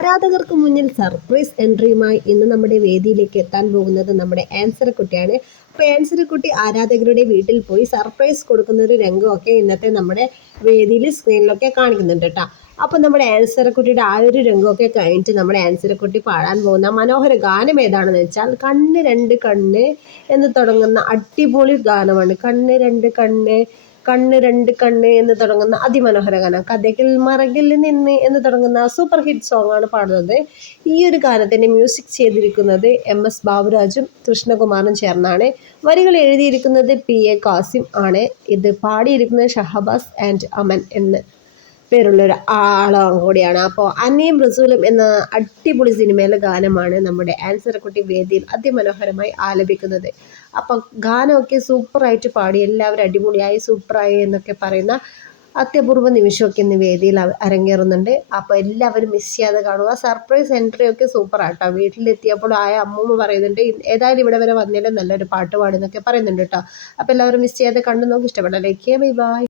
ആരാധകർക്ക് മുന്നിൽ സർപ്രൈസ് എൻട്രിയുമായി ഇന്ന് നമ്മുടെ വേദിയിലേക്ക് എത്താൻ പോകുന്നത് നമ്മുടെ ആൻസർ കുട്ടിയാണ്. അപ്പോൾ ആൻസർ കുട്ടി ആരാധകരുടെ വീട്ടിൽ പോയി സർപ്രൈസ് കൊടുക്കുന്ന ഒരു രംഗമൊക്കെ ഇന്നത്തെ നമ്മുടെ വേദിയിൽ സ്ക്രീനിലൊക്കെ കാണിക്കുന്നുണ്ട് കേട്ടോ. അപ്പോൾ നമ്മുടെ ആൻസർ കുട്ടിയുടെ ആ ഒരു രംഗമൊക്കെ കഴിഞ്ഞിട്ട് നമ്മുടെ ആൻസർ കുട്ടി പാടാൻ പോകുന്ന മനോഹര ഗാനം ഏതാണെന്ന് വെച്ചാൽ കണ്ണ് രണ്ട് കണ്ണ് എന്ന് തുടങ്ങുന്ന അടിപൊളി ഗാനമാണ്. കണ്ണ് രണ്ട് കണ്ണ് കണ്ണ് രണ്ട് കണ്ണ് എന്ന് തുടങ്ങുന്ന അതിമനോഹര ഗാനം. കഥകിൽ മറകിൽ നിന്ന് എന്ന് തുടങ്ങുന്ന സൂപ്പർ ഹിറ്റ് സോങ് ആണ് പാടുന്നത്. ഈ ഒരു ഗാനത്തിന്റെ മ്യൂസിക് ചെയ്തിരിക്കുന്നത് എം എസ് ബാബുരാജും കൃഷ്ണകുമാറും ചേർന്നാണ്. വരികൾ എഴുതിയിരിക്കുന്നത് പി എ കാസിം ആണ്. ഇത് പാടിയിരിക്കുന്നത് ഷഹബാസ് ആൻഡ് അമൻ എന്ന്. പേരുള്ള ഒരു ആളും കൂടിയാണ്. അപ്പോൾ അന്നയും റസൂലും എന്ന അടിപൊളി സിനിമയിലെ ഗാനമാണ് നമ്മുടെ ആൻസറക്കുട്ടി കുട്ടി വേദിയിൽ അതിമനോഹരമായി ആലപിക്കുന്നത്. അപ്പം ഗാനമൊക്കെ സൂപ്പറായിട്ട് പാടി എല്ലാവരും അടിപൊളിയായി സൂപ്പറായി എന്നൊക്കെ പറയുന്ന അത്യപൂർവ നിമിഷമൊക്കെ ഇന്ന് വേദിയിൽ അരങ്ങേറുന്നുണ്ട്. അപ്പോൾ എല്ലാവരും മിസ് ചെയ്യാതെ കാണുക. സർപ്രൈസ് എൻട്രി ഒക്കെ സൂപ്പർ വീട്ടിലെത്തിയപ്പോൾ ആയ അമ്മൂമ്മ പറയുന്നുണ്ട് ഏതായാലും ഇവിടെ വരെ വന്നേലും നല്ലൊരു പാട്ട് പാടുന്നൊക്കെ പറയുന്നുണ്ട് കേട്ടോ അപ്പോൾ എല്ലാവരും മിസ് ചെയ്യാതെ കണ്ടു നോക്കി. ഇഷ്ടപ്പെടാം ലൈക്ക് ബൈ ബൈ